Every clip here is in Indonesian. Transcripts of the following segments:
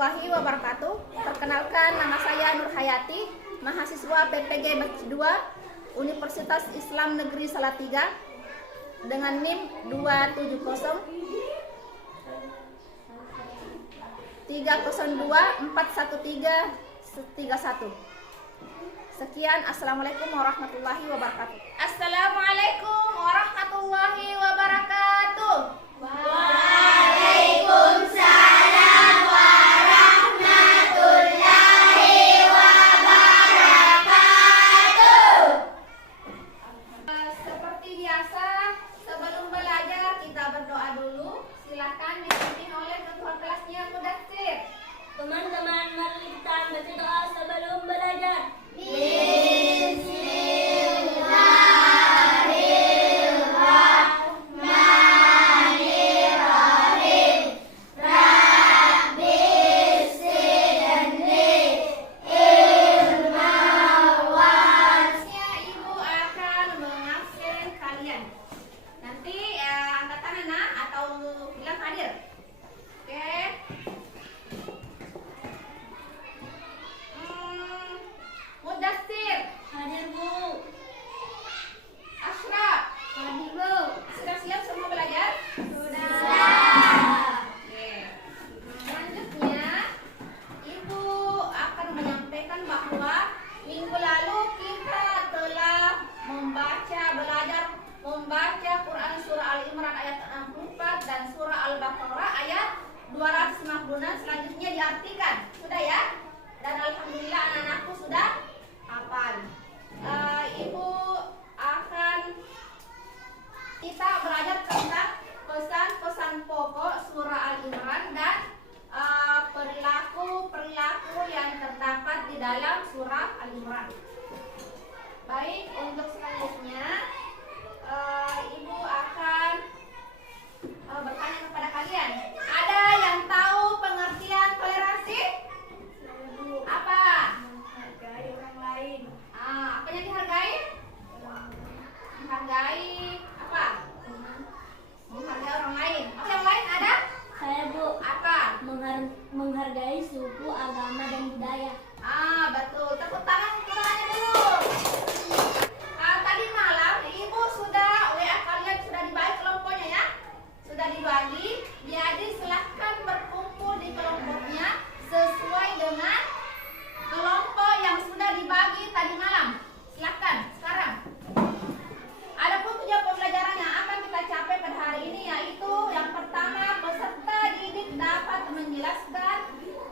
warahmatullahi wabarakatuh. Perkenalkan, nama saya Nur Hayati, mahasiswa PPG Masjid 2 Universitas Islam Negeri Salatiga dengan NIM 270 302 41331. Sekian, assalamualaikum warahmatullahi wabarakatuh. Assalamualaikum warahmatullahi wabarakatuh. Waalaikumsalam warahmatullahi wabarakatuh. Seperti biasa, sebelum belajar kita berdoa dulu. Silakan dipimpin oleh ketua kelasnya Mudatsir. Teman-teman, mari kita baca doa sebelum belajar. Membaca Quran surah Al-Imran ayat 64 dan surah Al-Baqarah ayat 256. Selanjutnya diartikan. Sudah ya? Dan alhamdulillah anak-anakku sudah hafal. Ibu akan kita belajar tentang pesan-pesan pokok surah Al-Imran dan perilaku yang terdapat di dalam surah Al-Imran. Baik, untuk selanjutnya Ibu akan bertanya kepada kalian. Ada yang tahu pengertian toleransi? Apa? Menghargai orang lain. Apa yang dihargai? Menghargai apa? Menghargai orang lain. Apa yang lain ada? Saya, Bu. Apa? Menghargai suku, agama, dan budaya. Betul. Tepuk tangan kita tanya dulu. Tadi malam Ibu sudah WA kalian sudah dibagi kelompoknya ya? Sudah dibagi. Jadi silahkan berkumpul di kelompoknya sesuai dengan kelompok yang sudah dibagi tadi malam. Silahkan sekarang. Adapun tujuan pembelajarannya akan kita capai pada hari ini, yaitu yang pertama, peserta didik dapat menjelaskan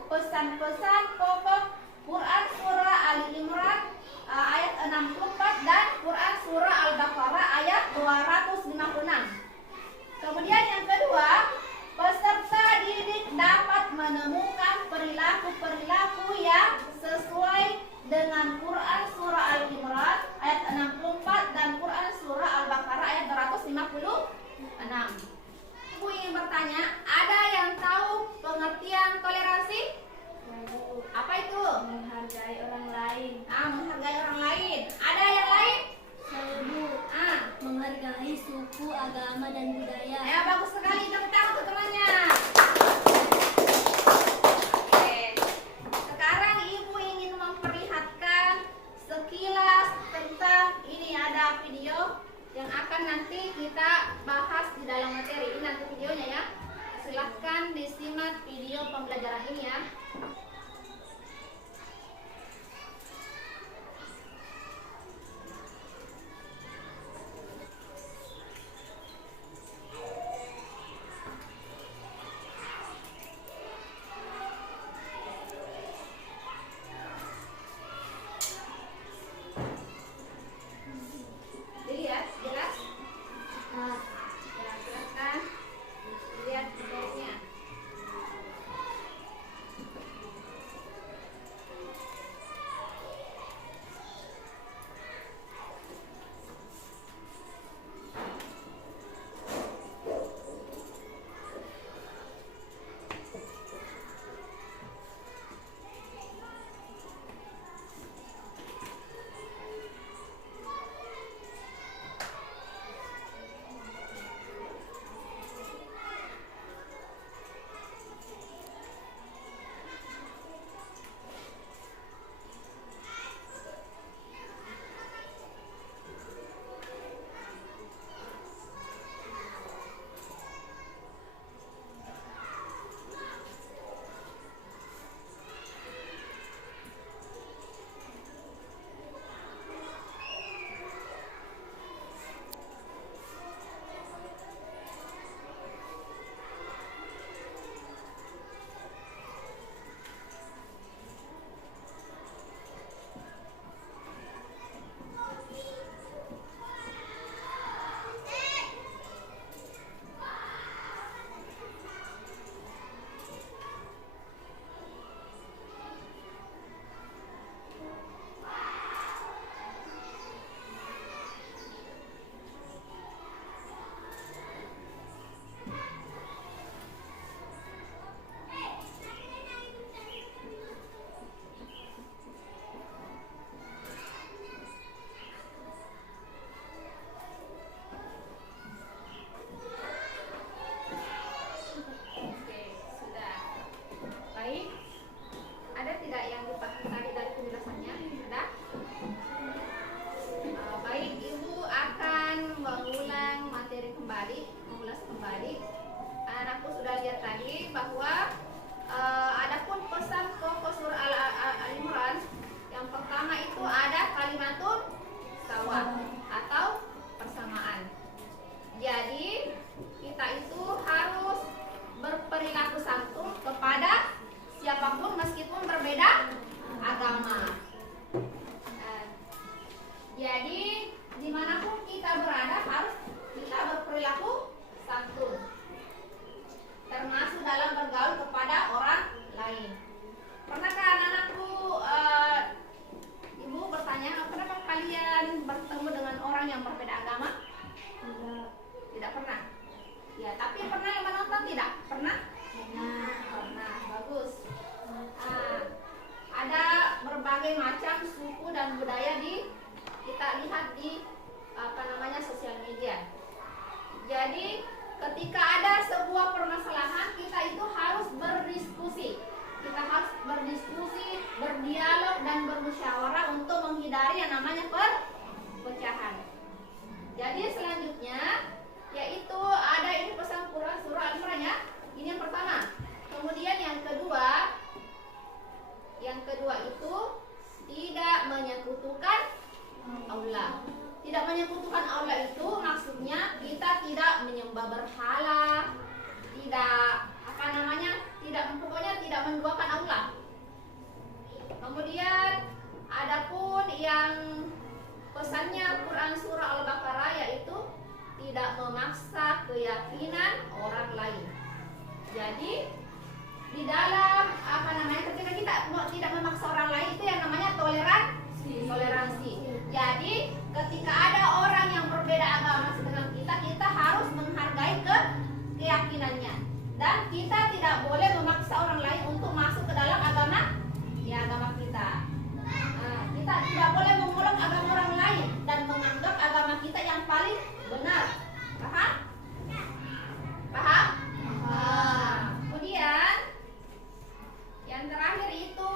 pesan-pesan pokok Quran surah Al-Imran ayat 64 dan Quran surah Al-Baqarah ayat 256. Kemudian yang kedua, peserta didik dapat menemukan perilaku-perilaku yang sesuai dengan Quran surah Al-Imran ayat 64 dan Quran surah Al-Baqarah ayat 256. Ibu ingin bertanya, ada yang tahu pengertian toleransi? Apa itu? Menghargai orang lain. Menghargai orang lain. Ada yang lain? Saya, Bu. Menghargai suku, agama, dan budaya. Ya, bagus sekali. Tepuk tangan untuk temannya. Oke. Sekarang Ibu ingin memperlihatkan sekilas tentang ini, ada video yang akan nanti kita bahas di dalam materi. Ini nanti videonya ya. Silahkan disimak video pembelajaran ini ya. Dilihat, jelas? Silahkan lihat videonya. Pernah? Pernah. Bagus. Nah, ada berbagai macam suku dan budaya kita lihat di sosial media. Jadi ketika ada sebuah permasalahan, kita itu harus berdiskusi. Kita harus berdiskusi, berdialog dan bermusyawarah untuk menghindari yang namanya perpecahan. Jadi selanjutnya yaitu ada ini pesan Quran surah Al-Imran ya. Ini yang pertama. Kemudian yang kedua itu tidak menyekutukan Allah. Tidak menyekutukan Allah itu maksudnya kita tidak menyembah berhala, pokoknya tidak menduakan Allah. Kemudian adapun yang pesannya Quran surah Al-Baqarah yaitu tidak memaksa keyakinan orang lain. Jadi di dalam ketika kita tidak memaksa orang lain itu yang namanya toleransi. Jadi ketika ada orang yang berbeda agama dengan kita harus menghargai keyakinannya dan kita tidak boleh memaksa orang lain untuk masuk ke dalam agama kita. Kita tidak boleh mengolok agama orang lain dan menganggap agama kita yang paling benar. Paham? Kemudian yang terakhir itu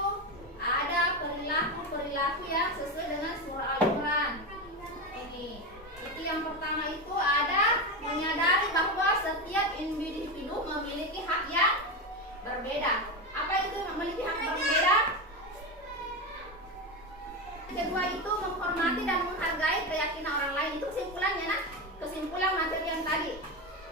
ada perilaku yang sesuai dengan surah Al-Imran. Itu yang pertama itu ada menyadari bahwa setiap individu memiliki hak yang berbeda. Apa itu memiliki hak berbeda? Kedua itu menghormati dan menghargai keyakinan orang lain. Itu kesimpulannya, kesimpulan materi yang tadi.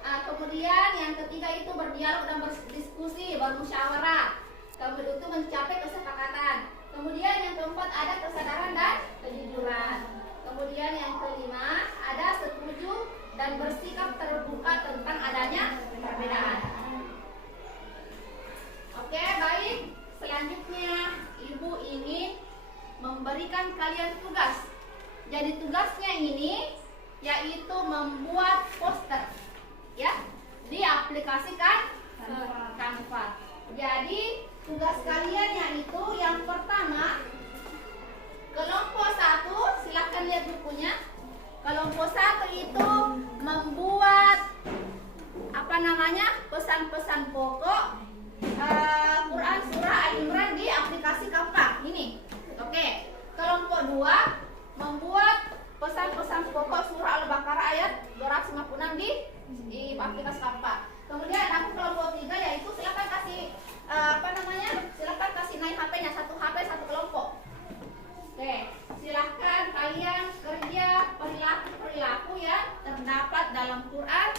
Kemudian yang ketiga itu berdialog dan berdiskusi, bermusyawarah. Kemudian itu mencapai kesepakatan. Kemudian yang keempat ada kesadaran dan kejujuran. Kemudian yang kelima ada setuju dan bersikap terbuka tentang adanya perbedaan. Oke, baik. Selanjutnya Ibu ingin memberikan kalian tugas. Jadi tugasnya ini yaitu membuat poster, ya, diaplikasikan Canva. Jadi tugas kalian yaitu yang pertama, kelompok 1 silahkan lihat bukunya. Kelompok 1 itu membuat pesan-pesan pokok Quran surah Al-Imran di aplikasi Canva ini. Oke. Kelompok 2 membuat pesan-pesan pokok surah Al-Baqarah ayat 256 di aplikasi Canva. Kemudian aku kelompok 3 yaitu silakan kasih silakan kasih naik HP-nya, satu HP satu kelompok. Oke, silahkan kalian kerja perilaku yang terdapat dalam Quran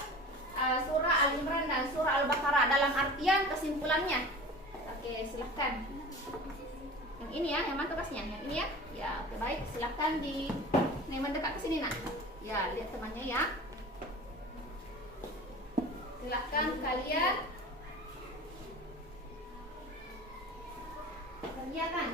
surah Al-Imran dan surah Al-Baqarah dalam artian kesimpulannya. Oke, silahkan. Yang ini ya, yang mana tugasnya? Yang ini ya. Ya, oke, baik. Silahkan mendekat ke sini nak. Ya, lihat temannya ya. Silahkan kalian kerjakan.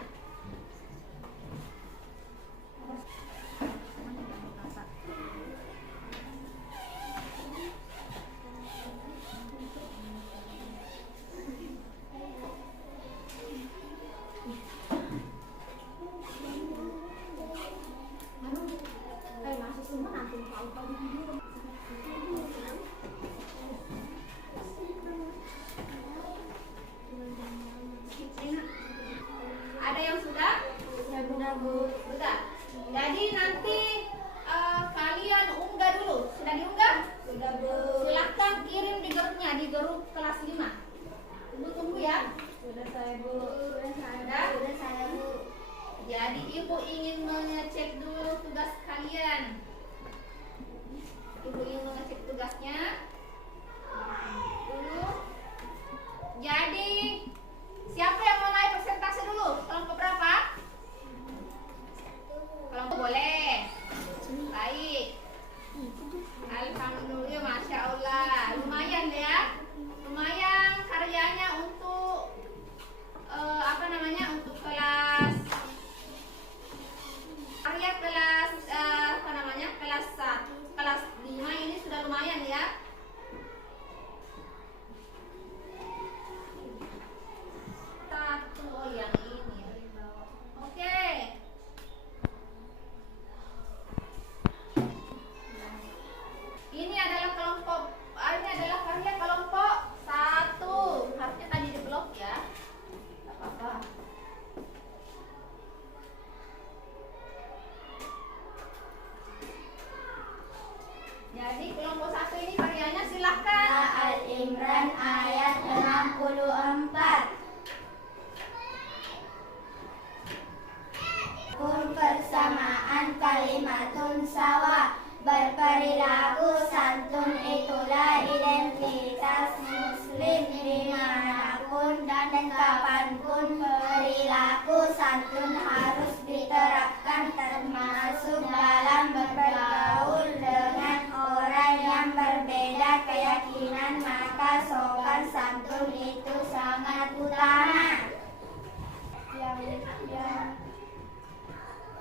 dan kapanpun perilaku santun harus diterapkan, termasuk dalam bergaul dengan orang yang berbeda keyakinan, maka sopan santun itu sangat utama.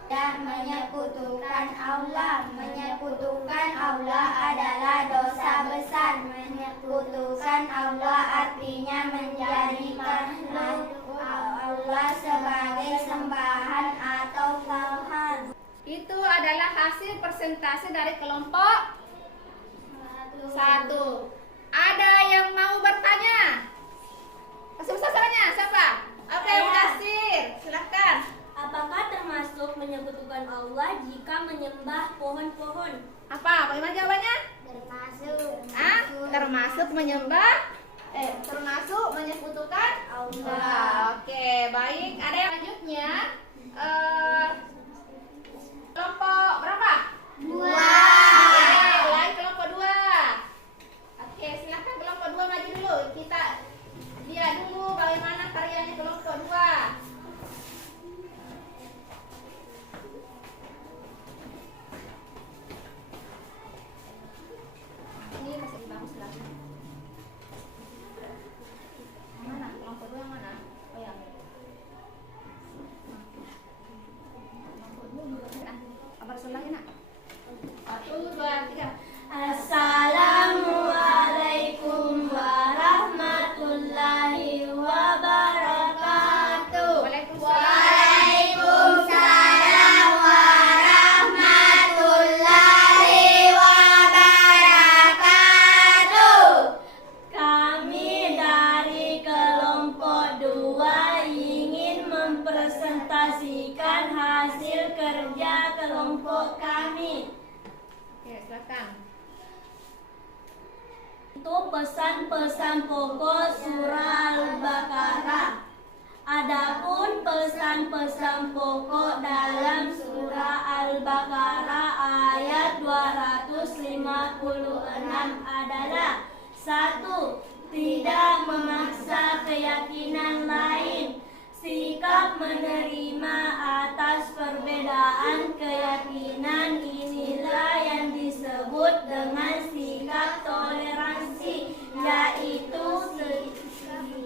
Dan menyekutukan Allah adalah dosa besar. Menyekutukan Allah artinya menjadikan Allah sebagai sembahan atau Tuhan. Itu adalah hasil persentase dari kelompok 1. Ada yang mau bertanya? Kasih sasarannya siapa? Oke, Mudasir, silakan. Apakah termasuk menyekutukan Allah jika menyembah pohon-pohon? Apa? Bagaimana jawabannya? Termasuk termasuk menyekutukan Allah. Oke, baik. Ada yang lanjutnya? Kelompok berapa? 2. Lain kelompok 2. Oke, silakan kelompok 2 maju dulu. Kita lihat dulu bagaimana karyanya kelompok 2. Ini masih bagus lah. Mana? Kelompok 2 yang mana? Oh ya. Kelompok 2 juga kan. Kabar lagi nak. 1, 2, 3. Assalamualaikum warahmatullahi wabarakatuh. Waalaikumsalam warahmatullahi wabarakatuh. Kami dari kelompok 2 ingin mempresentasikan hasil kerja kelompok kami. Oke, silakan. Itu pesan-pesan pokok surah Al-Baqarah. Adapun pesan-pesan pokok dalam surah Al-Baqarah ayat 256 adalah: 1. Tidak memaksa keyakinan lain. Sikap menerima atas perbedaan keyakinan inilah yang disebut dengan sikap toleransi, yaitu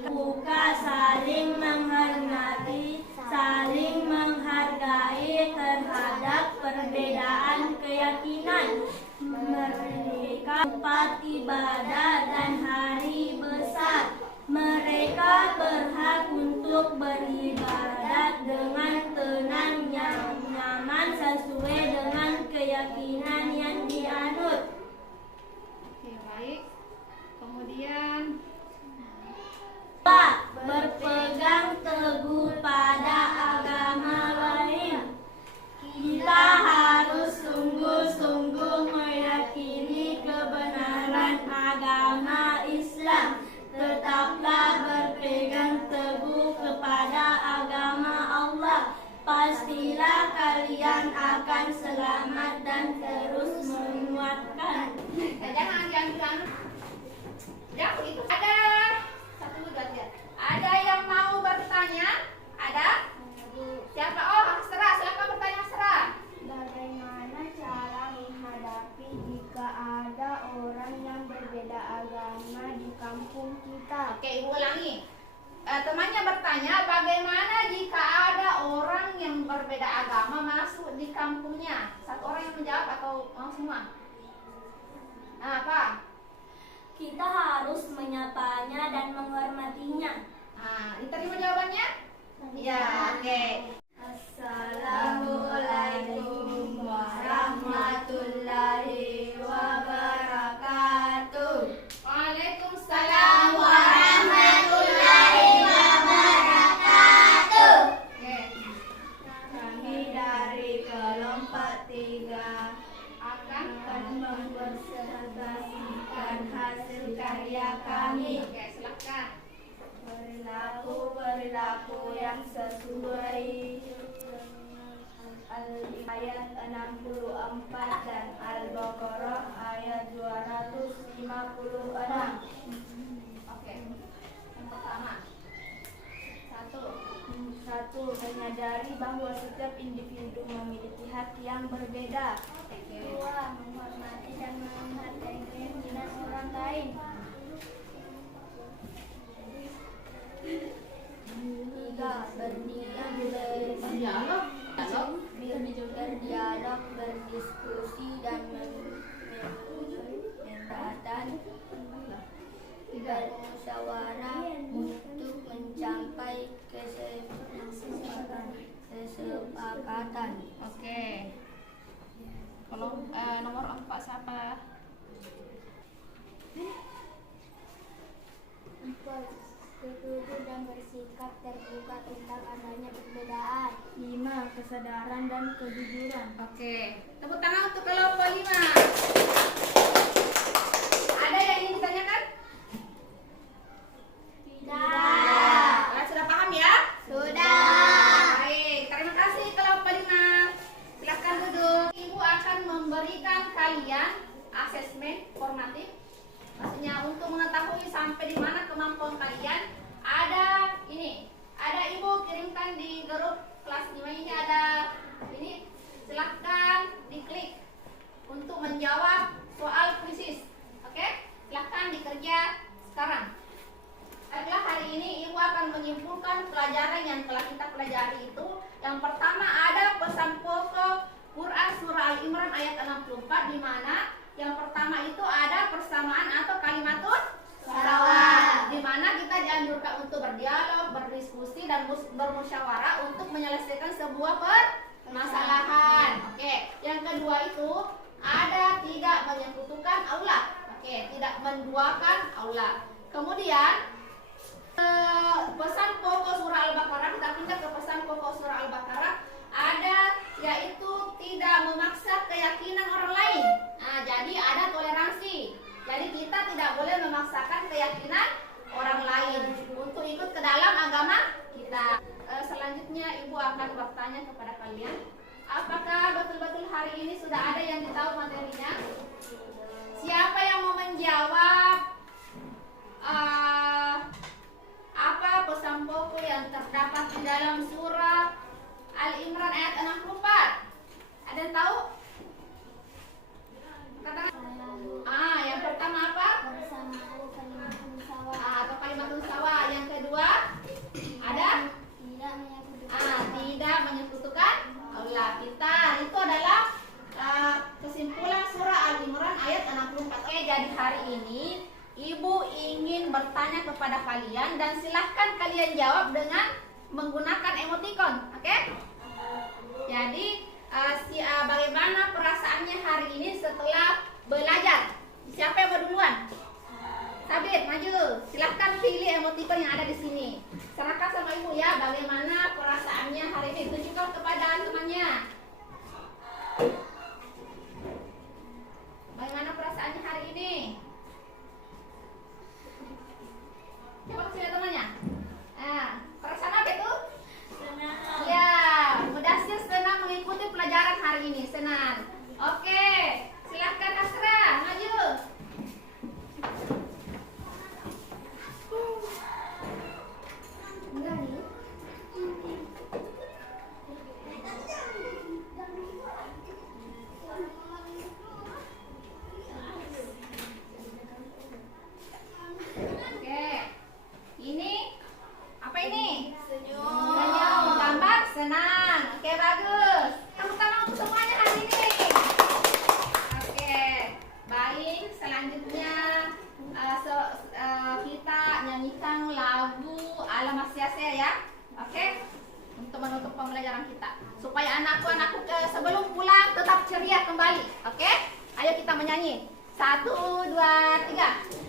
buka saling menghormati, saling menghargai terhadap perbedaan keyakinan. Mereka tempat ibadah dan hari besar. Mereka berhak untuk beribadat dengan tenang, nyaman, sesuai dengan keyakinan yang dianut. Oke, baik. Kemudian berpegang teguh pada agama lain. Kita harus sungguh-sungguh meyakini kebenaran agama Islam. Tetaplah berpegang teguh kepada agama Allah. Pastilah kalian akan selamat dan terus menguatkan. jangan itu. Ada 1, 2, 3. Ada yang mau bertanya? Ada? Siapa? Oh, Hasra, silakan bertanya, Hasra. Bagaimana cara menghadapi jika ada orang yang berbeda agama di kampung kita? Oke, Ibu ulangi. Temannya bertanya, bagaimana jika ada orang yang berbeda agama masuk di kampungnya? Satu orang yang menjawab atau mau semua? Nah, apa? Kita harus menyapanya dan menghormatinya. Nah, diterima jawabannya? Ya, oke. Assalamualaikum warahmatullahi wabarakatuh. Waalaikumsalam warahmatullahi wabarakatuh. Oke. Kami dari kelompok 3 Akan mempresentasikan hasil karya kami. Oke, silakan. Perilaku yang sesuai ayat 64 dan Al-Baqarah ayat 256. Oke. Yang pertama. Satu, menyadari bahwa setiap individu memiliki hak yang berbeda. Dua, menghormati dan menghargai keyakinan orang lain. Tiga, berdialog, berdiskusi dan bermusyawarah untuk mencapai kesepakatan. Oke. Kalau nomor 4 siapa? 4. Setuju dan bersikap terbuka tentang adanya perbedaan. 5. Kesadaran dan kejujuran. Oke. Tepuk tangan untuk kelompok 5. Ada yang ingin ditanyakan? Tidak. Sudah paham ya? Sudah. Baik, terima kasih kelompok 5. Silakan duduk. Ibu akan memberikan kalian asesmen formatif. Maksudnya untuk mengetahui sampai di mana kemampuan kalian. Ada ini. Ada ibu kirimkan di grup kelas 5 ini ada ini. Silakan diklik untuk menjawab soal kuisis. Oke? Silakan dikerja sekarang. Baiklah, hari ini ibu akan menyimpulkan pelajaran yang telah kita pelajari itu. Yang pertama ada pesan pokok Quran surah Al-Imran ayat 64, di mana yang pertama itu ada persamaan atau kalimatun sawa, di mana kita dianjurkan untuk berdialog, berdiskusi dan bermusyawarah untuk menyelesaikan sebuah permasalahan. Oke. Yang kedua itu ada tidak menyekutukan Allah. Oke, tidak menduakan Allah. Kemudian pesan pokok surah Al-Baqarah, kita pindah ke pesan pokok surah Al-Baqarah, ada yaitu tidak memaksa keyakinan orang lain. Nah, jadi ada toleransi. Jadi kita tidak boleh memaksakan keyakinan orang lain untuk ikut ke dalam agama kita. Selanjutnya ibu akan bertanya kepada kalian, apakah betul-betul hari ini sudah ada yang tahu materinya? Siapa yang mau menjawab apa pesan pokok yang terdapat di dalam surah Al-Imran ayat 64? Ada yang tahu? Katakan. Yang pertama apa? Persamaan kalimatun sawa. Atau kalimatun sawa. Yang kedua ada? Tidak menyekutukan. Tidak menyekutukan Allah. Kita itu adalah kesimpulan surah Al-Imran ayat 64. Oke, jadi hari ini ibu ingin bertanya kepada kalian dan silahkan kalian jawab dengan menggunakan emoticon. Oke? Jadi bagaimana perasaannya hari ini setelah belajar? Siapa yang mau duluan? Sabit, maju. Silahkan pilih emoticon yang ada di sini. Serahkan sama ibu ya, bagaimana perasaannya hari ini. Tunjukkan kepada temannya. Bagaimana perasaannya hari ini? Coba kasih lihat temannya. Perasaan apa itu? Senang. Ya, Mudasir senang mengikuti pelajaran hari ini. Senang. Oke, silahkan Asra, maju. Enggak nih. Oke. Ini apa ini? Senyum. Senyum, gambar senang. Oke, bagus. Tepuk tangan untuk semuanya hari ini. Oke, baik. Selanjutnya kita nyanyikan lagu Alamasyase ya. Oke, untuk menutup pembelajaran kita. Supaya anakku sebelum pulang tetap ceria kembali. Oke, ayo kita menyanyi. 1, 2, 3.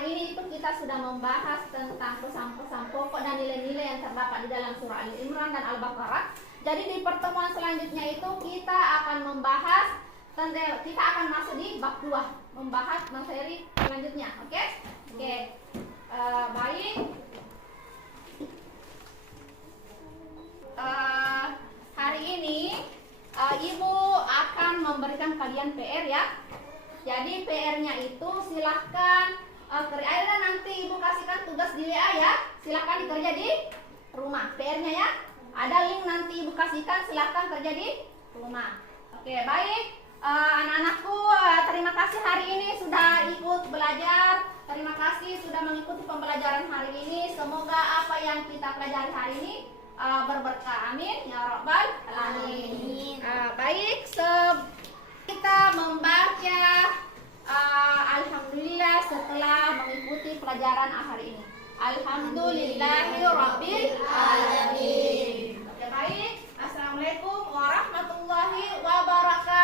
hari ini itu kita sudah membahas tentang pesan-pesan pokok dan nilai-nilai yang terdapat di dalam surah Ali Imran dan Al-Baqarah. Jadi di pertemuan selanjutnya itu kita akan membahas, kita akan masuk di bab 2, membahas materi selanjutnya. Oke? Baik. Hari ini Ibu akan memberikan kalian PR ya. Jadi PR-nya itu silahkan ada nanti Ibu kasihkan tugas di WA ya. Silahkan dikerja di rumah PR-nya ya. Ada link nanti Ibu kasihkan, silahkan kerja di rumah. Oke, baik. Anak-anakku, terima kasih hari ini sudah ikut belajar. Terima kasih sudah mengikuti pembelajaran hari ini. Semoga apa yang kita pelajari hari ini berberkah. Amin ya rabbal alamin. Baik, kita membaca alhamdulillah setelah mengikuti pelajaran hari ini. Alhamdulillahirabbil alamin. Oke, baik. Assalamualaikum warahmatullahi wabarakatuh.